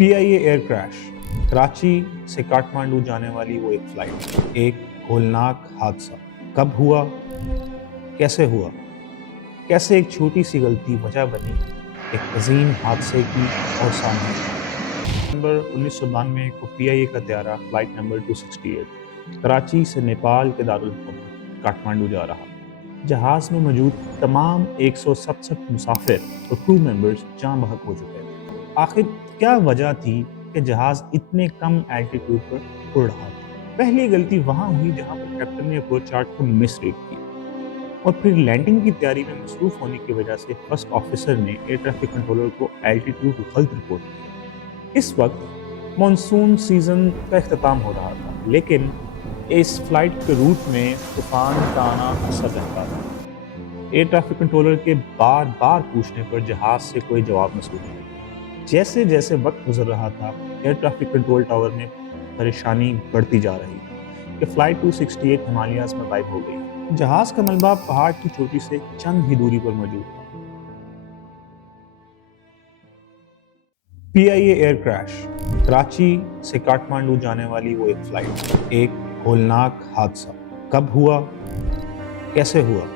PIA air crash. Karachi से काठमांडू जाने वाली वो एक फ्लाइट, एक होलनाक हादसा। कब हुआ, कैसे हुआ, कैसे एक छोटी सी गलती वजह बनी एक अजीम हादसे की और सामने। नवंबर 1992 को PIA का त्यारा फ्लाइट नंबर 268 कराची से नेपाल के दारुल हुकूमत काठमांडू जा रहा। जहाज में मौजूद तमाम 167 मुसाफिर और क्रू मेंबर्स जान बहक हो चुके थे। आखिर क्या वजह थी कि जहाज इतने कम एल्टीट्यूड पर उड़ रहा था? पहली गलती वहां हुई जहां पर कैप्टन ने अप्रोच चार्ट को मिस रीड किया और फिर लैंडिंग की तैयारी में मसरूफ होने की वजह से फर्स्ट ऑफिसर ने एयर ट्रैफिक कंट्रोलर को एल्टीट्यूड गलत रिपोर्ट किया। इस वक्त मॉनसून सीजन का इख्तिताम हो रहा था, लेकिन इस फ्लाइट के रूट में तूफान का आना असर रहता था। एयर ट्रैफिक कंट्रोलर के बार बार पूछने पर जहाज से कोई जवाब मौसूल नहीं। जैसे जैसे वक्त गुजर रहा था, एयर ट्रैफिक कंट्रोल टावर में परेशानी बढ़ती जा रही कि फ्लाइट 268 हिमालयाज में गायब हो गई। जहाज का मलबा पहाड़ की चोटी से चंद ही दूरी पर मौजूद था। PIA air crash. कराची से काठमांडू जाने वाली वो एक फ्लाइट, एक होलनाक हादसा। कब हुआ, कैसे हुआ,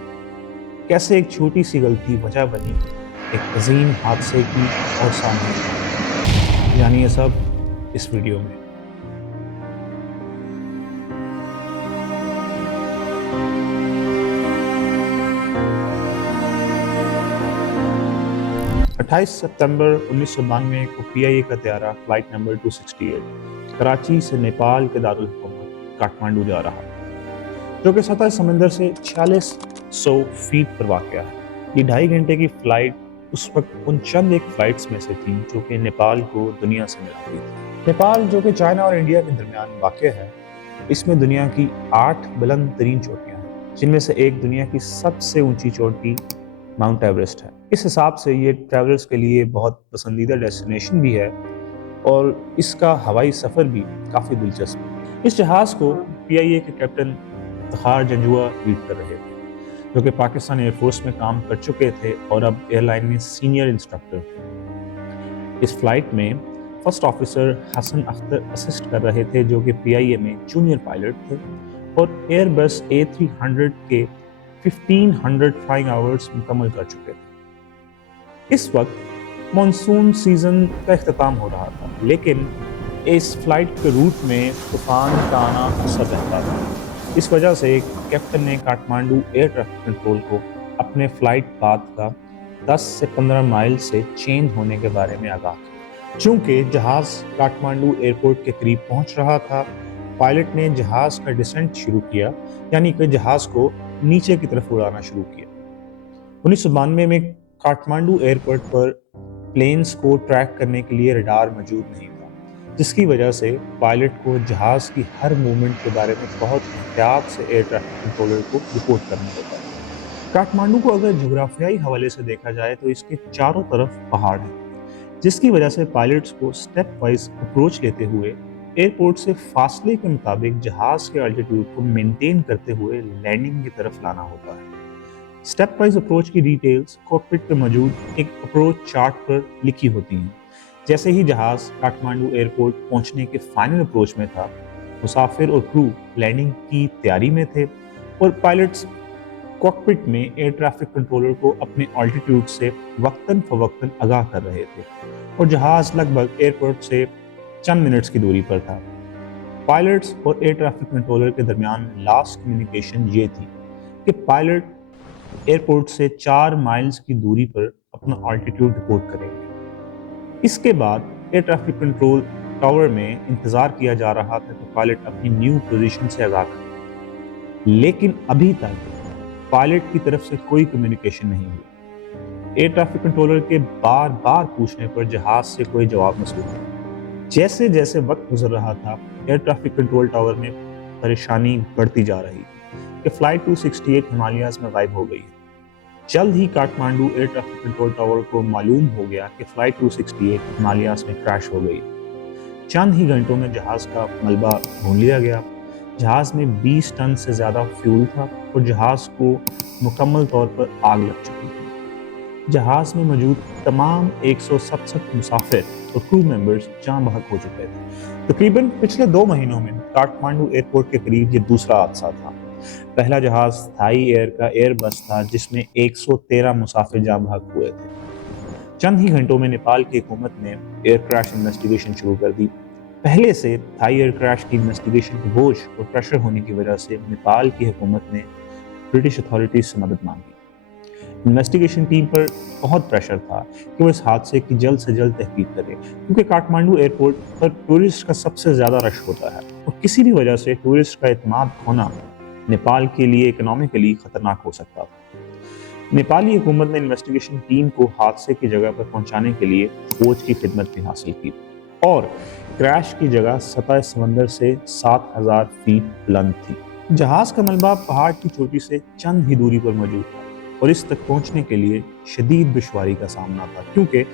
कैसे एक छोटी सी गलती वजह बनी एक अजीम हादसे की और सामने। जानिए सब इस वीडियो में। अट्ठाईस सितंबर 1992 को PIA का त्यारा फ्लाइट नंबर 268 कराची से नेपाल के दारुल हुकूमत काठमांडू जा रहा, जो कि सतह समंदर से 4600 फीट पर वाक़या है। ये 2.5 घंटे की फ्लाइट उस वक्त उन चंद एक फ्लाइट्स में से थी जो कि नेपाल को दुनिया से मिलाती थी। नेपाल, जो कि चाइना और इंडिया के दरमियान वाक़ है, इसमें दुनिया की 8 बुलंद तरीन चोटियाँ हैं, जिनमें से एक दुनिया की सबसे ऊंची चोटी माउंट एवरेस्ट है। इस हिसाब से ये ट्रैवलर्स के लिए बहुत पसंदीदा डेस्टिनेशन भी है और इसका हवाई सफ़र भी काफ़ी दिलचस्प है। इस जहाज़ को PIA के कैप्टन इफ्तिखार जंजुआ लीड कर रहे थे, जो कि पाकिस्तान एयरफोर्स में काम कर चुके थे और अब एयरलाइन में सीनियर इंस्ट्रक्टर थे। इस फ्लाइट में first officer Hasan Akhtar assist कर रहे थे, जो कि PIA में जूनियर पायलट थे और एयरबस A300 के 1500 फ्लाइंग आवर्स मुकम्मल कर चुके थे। इस वक्त मॉनसून सीजन का इख्तिताम हो रहा था, लेकिन इस फ्लाइट के रूट में तूफान का आना असर रहता था। इस वजह से कैप्टन ने काठमांडू एयर ट्रैफिक कंट्रोल को अपने फ्लाइट पाथ का 10 से 15 माइल से चेंज होने के बारे में आगाह किया। चूंकि जहाज काठमांडू एयरपोर्ट के करीब पहुंच रहा था, पायलट ने जहाज का डिसेंट शुरू किया, यानी कि जहाज को नीचे की तरफ उड़ाना शुरू किया। 1992 में काठमांडू एयरपोर्ट पर प्लेन्स को ट्रैक करने के लिए रडार मौजूद नहीं था, जिसकी वजह से पायलट को जहाज की हर मूवमेंट के बारे में बहुत एहतियात से एयर ट्रैफिक कंट्रोलर को रिपोर्ट करना होता है। काठमांडू को अगर जोग्राफियाई हवाले से देखा जाए तो इसके चारों तरफ पहाड़ हैं, जिसकी वजह से पायलट्स को स्टेप वाइज अप्रोच लेते हुए एयरपोर्ट से फासले के मुताबिक जहाज के अल्टीट्यूड को मेंटेन करते हुए लैंडिंग की तरफ लाना होता है। स्टेप वाइज अप्रोच की डिटेल्स कॉकपिट पर मौजूद एक अप्रोच चार्ट पर लिखी होती हैं। जैसे ही जहाज काठमांडू एयरपोर्ट पहुंचने के फाइनल अप्रोच में था, मुसाफिर और क्रू लैंडिंग की तैयारी में थे और पायलट्स कॉकपिट में एयर ट्रैफिक कंट्रोलर को अपने ऑल्टीट्यूड से वक्तन फवक्तन आगाह कर रहे थे और जहाज लगभग एयरपोर्ट से चंद मिनट्स की दूरी पर था। पायलट्स और एयर ट्रैफिक कंट्रोलर के दरमियान लास्ट कम्युनिकेशन ये थी कि पायलट एयरपोर्ट से 4 माइल्स की दूरी पर अपना ऑल्टीट्यूड रिपोर्ट करेंगे। इसके बाद एयर ट्रैफिक कंट्रोल टावर में इंतजार किया जा रहा था कि पायलट अपनी न्यू पोजीशन से आगाह करे, लेकिन अभी तक पायलट की तरफ से कोई कम्युनिकेशन नहीं हुई। एयर ट्रैफिक कंट्रोलर के बार बार पूछने पर जहाज से कोई जवाब मौसूल नहीं। जैसे जैसे वक्त गुजर रहा था, एयर ट्रैफिक कंट्रोल टावर में परेशानी बढ़ती जा रही कि फ्लाइट 268 हिमालयाज में गायब हो गई है। जल्द ही Kathmandu air traffic control tower को मालूम हो गया कि फ्लाइट 268 हिमालयाज में क्रैश हो गई। चंद ही घंटों में जहाज का मलबा ढूंढ लिया गया। जहाज में 20 टन से ज़्यादा फ्यूल था और जहाज को मुकम्मल तौर पर आग लग चुकी थी। जहाज में मौजूद तमाम 167 मुसाफिर और क्रू मेंबर्स जान बहक हो चुके थे। तकरीबन पिछले 2 महीनों में काठमांडू एयरपोर्ट के करीब ये दूसरा हादसा था। पहला जहाज थाई एयर का एयरबस था जिसमें 113 मुसाफिर जान बहक हुए थे। चंद ही घंटों में नेपाल की हुकूमत ने एयर क्रैश इन्वेस्टिगेशन शुरू कर दी। पहले से थाई एयर क्रैश की इन्वेस्टिगेशन को बोझ और प्रेशर होने की वजह से नेपाल की हुकूमत ने ब्रिटिश अथॉरिटीज से मदद मांगी। इन्वेस्टिगेशन टीम पर बहुत प्रेशर था कि वो इस हादसे की जल्द से जल्द तहकीक करे, क्योंकि काठमांडू एयरपोर्ट पर टूरिस्ट का सबसे ज्यादा रश होता है और किसी भी वजह से टूरिस्ट का एतमाद खोना नेपाल के लिए इकोनॉमिकली खतरनाक हो सकता था। नेपाली हुकूमत ने इन्वेस्टिगेशन टीम को हादसे की जगह पर पहुंचाने के लिए खोज की खिदमत भी हासिल की और क्रैश की जगह सतह समंदर से 7,000 फीट बुलंद थी। जहाज का मलबा पहाड़ की चोटी से चंद ही दूरी पर मौजूद था और इस तक पहुंचने के लिए शदीद दुश्वारी का सामना था, क्योंकि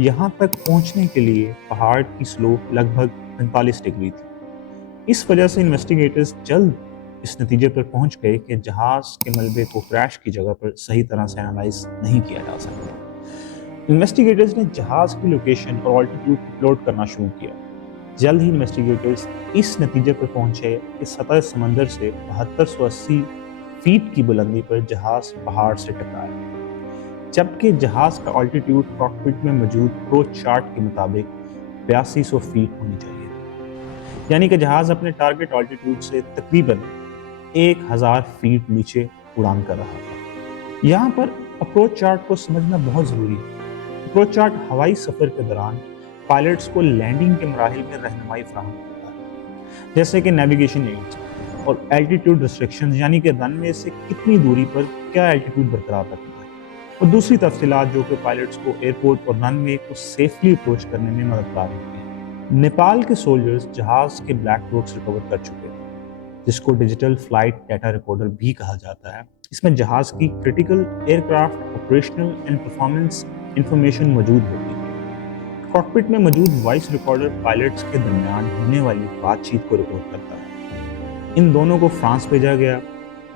यहाँ तक पहुंचने के लिए पहाड़ की स्लोप लगभग 45 डिग्री थी। इस वजह से इन्वेस्टिगेटर्स जल्द इस नतीजे पर पहुंच गए कि जहाज के मलबे को क्रैश की जगह पर सही तरह से एनालाइज नहीं किया जा सकता। इन्वेस्टिगेटर्स ने जहाज की लोकेशन और ऑल्टीट्यूड प्लॉट करना शुरू किया। जल्द ही इन्वेस्टिगेटर्स इस नतीजे पर पहुंचे कि सतह समंदर से 7280 फीट की बुलंदी पर जहाज पहाड़ से टकराया, जबकि जहाज का ऑल्टीट्यूड कॉकपिट में मौजूद अप्रोच चार्ट के मुताबिक 8200 फीट होनी चाहिए, यानी कि जहाज अपने टारगेट ऑल्टीट्यूड से तकरीबन 1000 फीट नीचे उड़ान कर रहा था। यहाँ पर अप्रोच चार्ट को समझना बहुत जरूरी है। अप्रोच चार्ट हवाई सफर के दौरान पायलट्स को लैंडिंग के मराहिल में रहनुमाई फराहम करता है, जैसे कि नेविगेशन एड्स और एल्टीट्यूड रिस्ट्रिक्शंस, यानी कि रनवे से कितनी दूरी पर क्या एल्टीट्यूड बरकरार रखना है, और दूसरी तफसीलात जो कि पायलट्स को एयरपोर्ट और रनवे को सेफली अप्रोच करने में मददगार होती है। नेपाल के सोल्जर्स जहाज के ब्लैक बॉक्स रिकवर कर चुके थे, जिसको डिजिटल फ्लाइट डाटा रिकॉर्डर भी कहा जाता है। इसमें जहाज की critical aircraft operational and performance information मौजूद होती है। कॉकपिट में मौजूद वॉइस रिकॉर्डर पायलट्स के दरमियान होने वाली बातचीत को रिकॉर्ड करता है। इन दोनों को फ्रांस भेजा गया,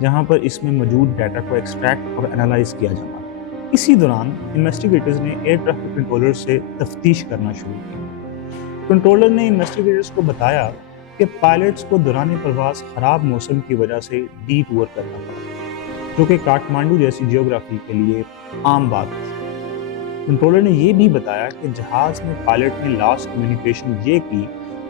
जहां पर इसमें मौजूद डाटा को एक्सट्रैक्ट और एनालाइज किया जाना। इसी दौरान इन्वेस्टिगेटर्स ने एयर ट्रैफिक कंट्रोलर से तफ्तीश करना शुरू की। कंट्रोलर ने इन्वेस्टिगेटर्स को बताया कि पायलट्स को दौरान परवाज खराब मौसम की वजह से डी टूर करना पड़ा, जो कि काठमांडू जैसी जियोग्राफी के लिए आम बात थी। कंट्रोलर ने यह भी बताया कि जहाज में पायलट ने लास्ट कम्युनिकेशन ये की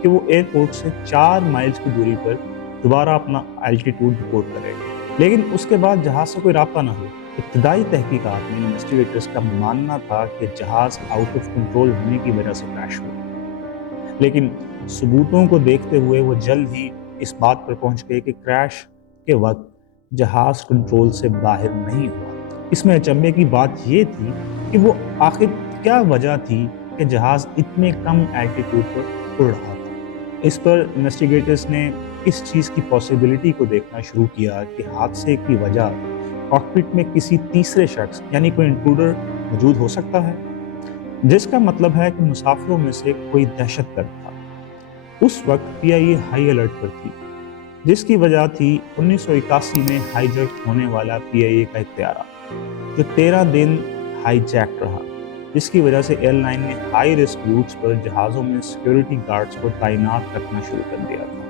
कि वो एयरपोर्ट से 4 माइल्स की दूरी पर दोबारा अपना एल्टीट्यूड रिपोर्ट करेगा, लेकिन उसके बाद जहाज से कोई राब्ता न हो। इब्तदाई तहकीकात में इन्वेस्टिगेटर्स का मानना था कि जहाज आउट ऑफ कंट्रोल होने की वजह से क्रैश हुआ, लेकिन सबूतों को देखते हुए वो जल्द ही इस बात पर पहुंच गए कि क्रैश के वक्त जहाज कंट्रोल से बाहर नहीं हुआ। इसमें अचंभे की बात ये थी कि वो आखिर क्या वजह थी कि जहाज इतने कम एल्टीट्यूड पर उड़ रहा था। इस पर इन्वेस्टिगेटर्स ने इस चीज़ की पॉसिबिलिटी को देखना शुरू किया कि हादसे की वजह कॉकपिट में किसी तीसरे शख्स यानी कोई इंट्रूडर मौजूद हो सकता है, जिसका मतलब है कि मुसाफिरों में से कोई दहशतगर्द था। उस वक्त पीआईए हाई अलर्ट पर थी, जिसकी वजह थी 1981 में हाईजैक होने वाला पीआईए का एक तैयारा, जो 13 दिन हाईजैक रहा, जिसकी वजह से एयरलाइन ने हाई रिस्क रूट्स पर जहाज़ों में सिक्योरिटी गार्ड्स को तैनात रखना शुरू कर दिया था।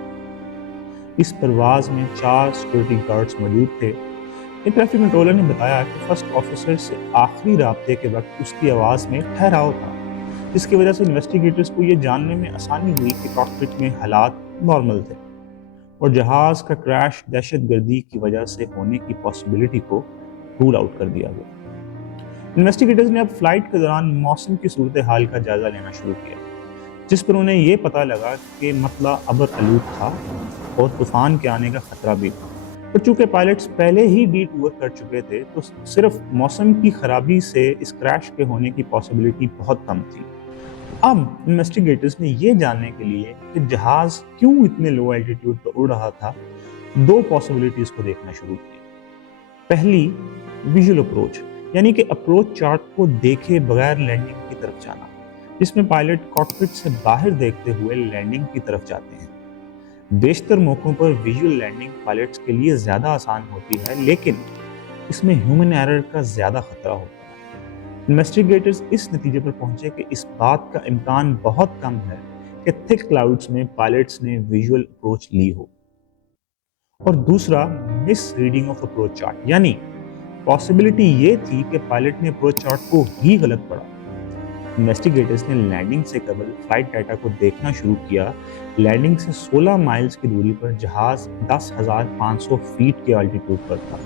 इस परवाज में 4 सिक्योरिटी गार्ड्स मौजूद थे। एयर ट्रैफिक कंट्रोलर ने बताया कि फर्स्ट ऑफिसर से आखिरी राब्ते के वक्त उसकी आवाज़ में ठहराव था, जिसकी वजह से इन्वेस्टिगेटर्स को ये जानने में आसानी हुई कि कॉकपिट में हालात नॉर्मल थे और जहाज़ का क्रैश दहशतगर्दी की वजह से होने की पॉसिबिलिटी को रूल आउट कर दिया गया। इन्वेस्टिगेटर्स ने अब फ्लाइट के दौरान मौसम की सूरत हाल का जायजा लेना शुरू किया, जिस पर उन्हें यह पता लगा कि मतला अबर आलूद था और तूफान के आने का खतरा भी था। और चूंकि पायलट्स पहले ही डी टूर कर चुके थे, तो सिर्फ मौसम की खराबी से इस क्रैश के होने की पॉसिबिलिटी बहुत कम थी। अब इन्वेस्टिगेटर्स ने यह जानने के लिए कि जहाज क्यों इतने लो एल्टीट्यूड पर उड़ रहा था, 2 पॉसिबिलिटीज को देखना शुरू किया। पहली, विजुअल अप्रोच, यानी कि अप्रोच चार्ट को देखे बगैर लैंडिंग की तरफ जाना, जिसमें पायलट कॉकपिट से बाहर देखते हुए लैंडिंग की तरफ जाते हैं। बेशतर मौकों पर विजुअल लैंडिंग पायलट्स के लिए ज़्यादा आसान होती है, लेकिन इसमें ह्यूमन एरर का ज़्यादा खतरा होता है। انویسٹیگیٹرز اس نتیجے پر پہنچے کہ اس بات کا امکان بہت کم ہے کہ تھک کلاؤڈز میں پائلٹس نے ویژول اپروچ لی ہو، اور دوسرا مس ریڈنگ آف اپروچ چارٹ، یعنی پاسبلٹی یہ تھی کہ پائلٹ نے اپروچ چارٹ کو ہی غلط پڑھا۔ انویسٹیگیٹرز نے لینڈنگ سے قبل فلائٹ ڈیٹا کو دیکھنا شروع کیا۔ لینڈنگ سے 16 مائلز کی دوری پر جہاز 10,500 فیٹ کے الٹیٹیوڈ پر تھا،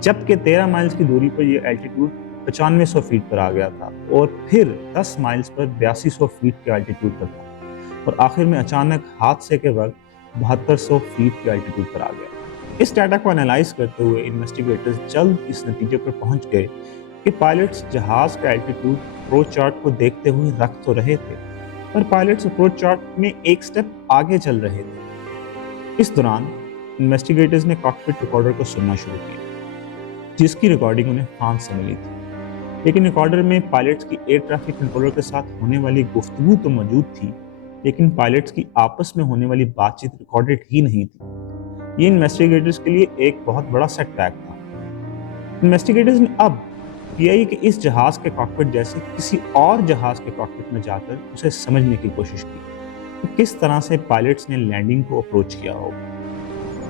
جبکہ 13 مائلز کی دوری پر یہ الٹیٹیوڈ 9500 فیٹ پر آ گیا تھا، اور پھر 10 مائلز پر 8200 فیٹ کے الٹیٹیوڈ پر تھا، اور آخر میں اچانک حادثے کے وقت 7200 فیٹ کے الٹیٹیوڈ پر آ گیا۔ اس ڈیٹا کو انالائز کرتے ہوئے انویسٹیگیٹرز جلد اس نتیجے پر پہنچ گئے کہ پائلٹس جہاز کا الٹیٹیوڈ اپروچ چارٹ کو دیکھتے ہوئے رکھ تو رہے تھے، پر پائلٹس اپروچ چارٹ میں ایک سٹیپ آگے چل رہے تھے۔ اس دوران انویسٹیگیٹرز نے کاکپٹ ریکارڈر کو سننا شروع کیا، جس کی ریکارڈنگ انہیں فرانس سے ملی تھی، لیکن ریکارڈر میں پائلٹس کی ایئر ٹریفک کنٹرولر کے ساتھ ہونے والی گفتگو تو موجود تھی، لیکن پائلٹس کی آپس میں ہونے والی بات چیت ریکارڈڈ ہی نہیں تھی۔ یہ انویسٹیگیٹرز کے لیے ایک بہت بڑا سیٹ بیک تھا۔ انویسٹیگیٹرز نے اب پی آئی کے اس جہاز کے کاکپٹ جیسے کسی اور جہاز کے کاکپٹ میں جا کر اسے سمجھنے کی کوشش کی کہ کس طرح سے پائلٹس نے لینڈنگ کو اپروچ کیا ہو۔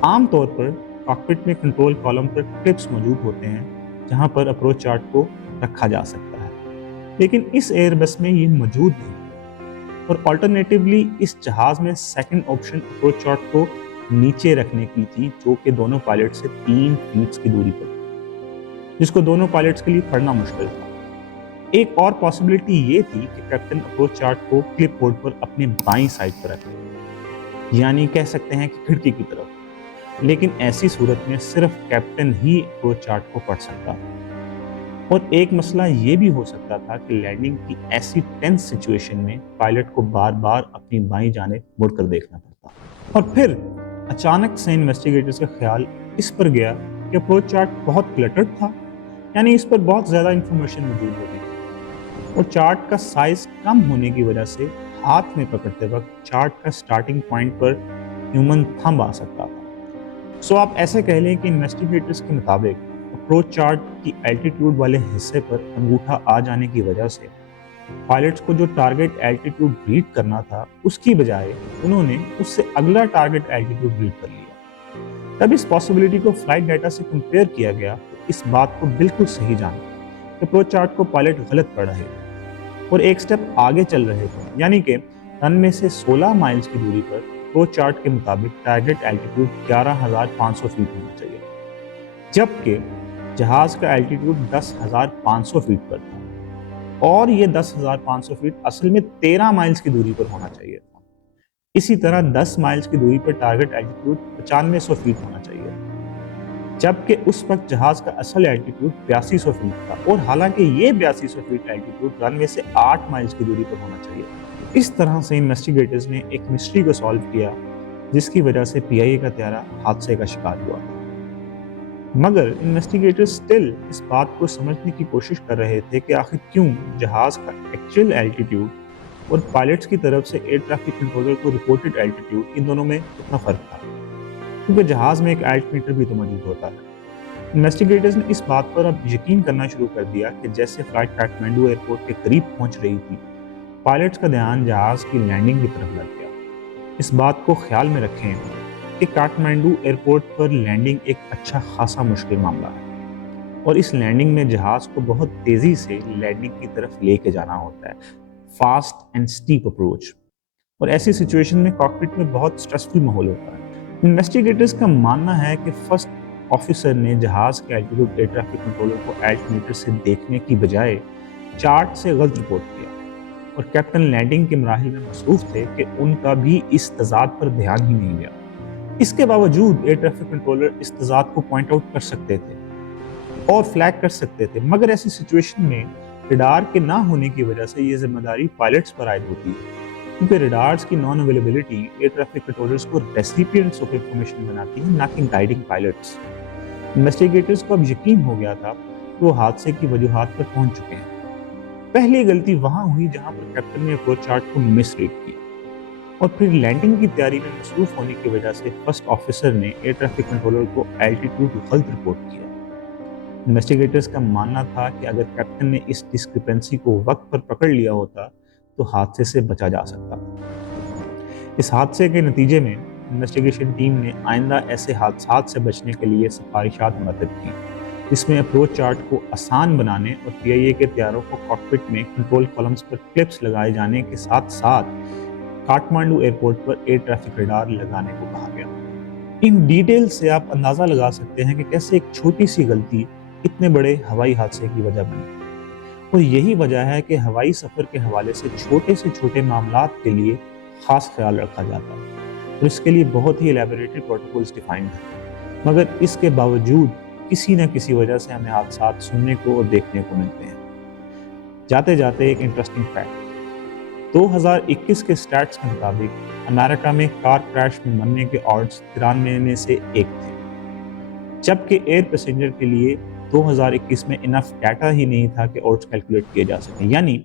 عام طور پر کاکپٹ میں کنٹرول کالم پر ٹپس موجود ہوتے ہیں جہاں پر اپروچ چارٹ کو رکھا جا سکتا ہے، لیکن اس ایئر بس میں یہ موجود نہیں، اور آلٹرنیٹیولی اس جہاز میں سیکنڈ آپشن اپروچ چارٹ کو نیچے رکھنے کی تھی، جو کہ دونوں پائلٹ سے 3 فیٹ کی دوری پر، جس کو دونوں پائلٹس کے لیے پڑھنا مشکل تھا۔ ایک اور پاسبلٹی یہ تھی کہ کیپٹن اپروچ چارٹ کو کلپ بورڈ پر اپنے بائیں سائڈ پر رکھے، یعنی کہہ سکتے ہیں کہ کھڑکی کی طرف، لیکن ایسی صورت میں صرف کیپٹن ہی اپروچ چارٹ کو پڑھ سکتا تھا۔ اور ایک مسئلہ یہ بھی ہو سکتا تھا کہ لینڈنگ کی ایسی ٹینس سچویشن میں پائلٹ کو بار بار اپنی بائیں جانب مڑ کر دیکھنا پڑتا، اور پھر اچانک سے انویسٹیگیٹرز کا خیال اس پر گیا کہ اپروچ چارٹ بہت کلٹرڈ تھا، یعنی اس پر بہت زیادہ انفارمیشن موجود ہوتی تھی، اور چارٹ کا سائز کم ہونے کی وجہ سے ہاتھ میں پکڑتے وقت چارٹ کا سٹارٹنگ پوائنٹ پر ہیومن تھمب آ سکتا تھا۔ سو آپ ایسے کہہ لیں کہ انویسٹیگیٹرز کے مطابق اپروچ چارٹ کی الٹیٹیوڈ والے حصے پر انگوٹھا آ جانے کی وجہ سے پائلٹس کو جو ٹارگٹ الٹیٹیوڈ ریڈ کرنا تھا اس کی بجائے انہوں نے اس سے اگلا ٹارگٹ الٹیٹیوڈ ریڈ کر لیا۔ تب اس پاسبلٹی کو فلائٹ ڈیٹا سے کمپیئر کیا گیا تو اس بات کو بالکل صحیح جانا کہ اپروچ چارٹ کو پائلٹ غلط پڑھ رہے تھے اور ایک سٹیپ آگے چل رہے تھے، یعنی کہ رن میں سے 16 مائلز کی دوری پر اپروچ چارٹ کے مطابق ٹارگٹ الٹیٹیوڈ 11,500 فیٹ ہونا چاہیے، جبکہ جہاز کا الٹیٹیوڈ 10,500 فیٹ پر تھا، اور یہ 10,500 فیٹ اصل میں 13 مائلز کی دوری پر ہونا چاہیے تھا۔ اسی طرح 10 مائلز کی دوری پر ٹارگٹ الٹیٹیوڈ 9500 فیٹ ہونا چاہیے تھا، جبکہ اس وقت جہاز کا اصل الٹیٹیوڈ 8200 فیٹ تھا، اور حالانکہ یہ 8200 فیٹ الٹیٹیوڈ رن وے سے 8 مائلز کی دوری پر ہونا چاہیے تھا۔ اس طرح سے انویسٹیگیٹرز نے ایک مسٹری کو سالو کیا جس کی وجہ سے پی آئی اے کا طیارہ حادثے کا شکار ہوا تھا۔ مگر انویسٹیگیٹرز سٹل اس بات کو سمجھنے کی کوشش کر رہے تھے کہ آخر کیوں جہاز کا ایکچوئل الٹیٹیوڈ اور پائلٹس کی طرف سے ایئر ٹریفک کنٹرولر کو رپورٹڈ الٹیٹیوڈ ان دونوں میں اتنا فرق تھا، کیونکہ جہاز میں ایک الٹیمیٹر بھی تو موجود ہوتا ہے۔ انویسٹیگیٹرز نے اس بات پر اب یقین کرنا شروع کر دیا کہ جیسے فلائٹ کاٹمانڈو ایئرپورٹ کے قریب پہنچ رہی تھی، پائلٹس کا دھیان جہاز کی لینڈنگ کی طرف لگ گیا۔ اس بات کو خیال میں رکھیں کہ کاٹمانڈو ایئرپورٹ پر لینڈنگ ایک اچھا خاصا مشکل معاملہ ہے، اور اس لینڈنگ میں جہاز کو بہت تیزی سے لینڈنگ کی طرف لے کے جانا ہوتا ہے، فاسٹ اینڈ سٹیپ اپروچ، اور ایسی سچویشن میں کاکپٹ میں بہت سٹریسفل ماحول ہوتا ہے۔ انویسٹیگیٹرز کا ماننا ہے کہ فرسٹ آفیسر نے جہاز کے الٹیٹیوڈ ایئر ٹریفک کنٹرولر کو الٹیمیٹر سے دیکھنے کی بجائے چارٹ سے غلط رپورٹ کیا، اور کیپٹن لینڈنگ کے مراحل میں مصروف تھے کہ ان کا بھی اس تضاد پر دھیان ہی نہیں گیا۔ اس کے باوجود ایئر ٹریفک کنٹرولر اس تضاد کو پوائنٹ آؤٹ کر سکتے تھے اور فلیگ کر سکتے تھے، مگر ایسی سچویشن میں ریڈار کے نہ ہونے کی وجہ سے یہ ذمہ داری پائلٹس پر عائد ہوتی ہے، کیونکہ ریڈارز کی non availability air traffic controllers کو ریسیپینٹس آف انفارمیشن بناتی ہے، نہ کہ گائیڈنگ پائلٹس۔ انویسٹیگیٹرز کو اب یقین ہو گیا تھا کہ وہ حادثے کی وجوہات پر پہنچ چکے ہیں۔ پہلی غلطی وہاں ہوئی جہاں پر کیپٹن نے اپروچ چارٹ کو مس ریڈ کیا، اور پھر لینڈنگ کی تیاری میں مصروف ہونے کی وجہ سے فرسٹ آفیسر نے ایئر ٹریفک کنٹرولر کو الٹیٹیوڈ غلط رپورٹ کیا۔ انویسٹیگیٹرز کا ماننا تھا کہ اگر کیپٹن نے اس ڈسکرپنسی کو وقت پر پکڑ لیا ہوتا تو حادثے سے بچا جا سکتا تھا۔ اس حادثے کے نتیجے میں انویسٹیگیشن ٹیم نے آئندہ ایسے حادثات سے بچنے کے لیے سفارشات مرتب کی، جس میں اپروچ چارٹ کو آسان بنانے اور PIA کے طیاروں کو کاکپٹ میں کنٹرول کالمز پر کلپس لگائے جانے کے ساتھ ساتھ کاٹمانڈو ایئرپورٹ پر ایئر ٹریفک ریڈار لگانے کو کہا گیا۔ ان ڈیٹیل سے آپ اندازہ لگا سکتے ہیں کہ کیسے ایک چھوٹی سی غلطی اتنے بڑے ہوائی حادثے کی وجہ بنی، اور یہی وجہ ہے کہ ہوائی سفر کے حوالے سے چھوٹے معاملات کے لیے خاص خیال رکھا جاتا ہے اور اس کے لیے بہت ہی الیبوریٹڈ پروٹوکولز ڈیفائنڈ ہیں، مگر اس کے باوجود کسی نہ کسی وجہ سے ہمیں حادثات سننے کو اور دیکھنے کو ملتے ہیں۔ جاتے جاتے ایک انٹرسٹنگ فیکٹ، 2021 کے سٹیٹس کے مطابق امریکہ میں کار کریش میں مرنے کے آڈز 93 میں سے 1 تھے، جبکہ ایئر پیسنجر کے لیے 2021 میں انف ڈیٹا ہی نہیں تھا کہ آڈز کیلکولیٹ کیے جا سکیں، یعنی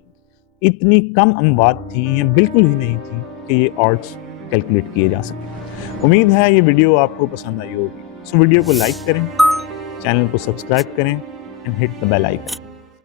اتنی کم اموات تھیں یا بالکل ہی نہیں تھیں کہ یہ آڈز کیلکولیٹ کیے جا سکیں۔ امید ہے یہ ویڈیو آپ کو پسند آئی ہوگی، سو ویڈیو کو لائک کریں، چینل کو سبسکرائب کریں and hit the bell icon.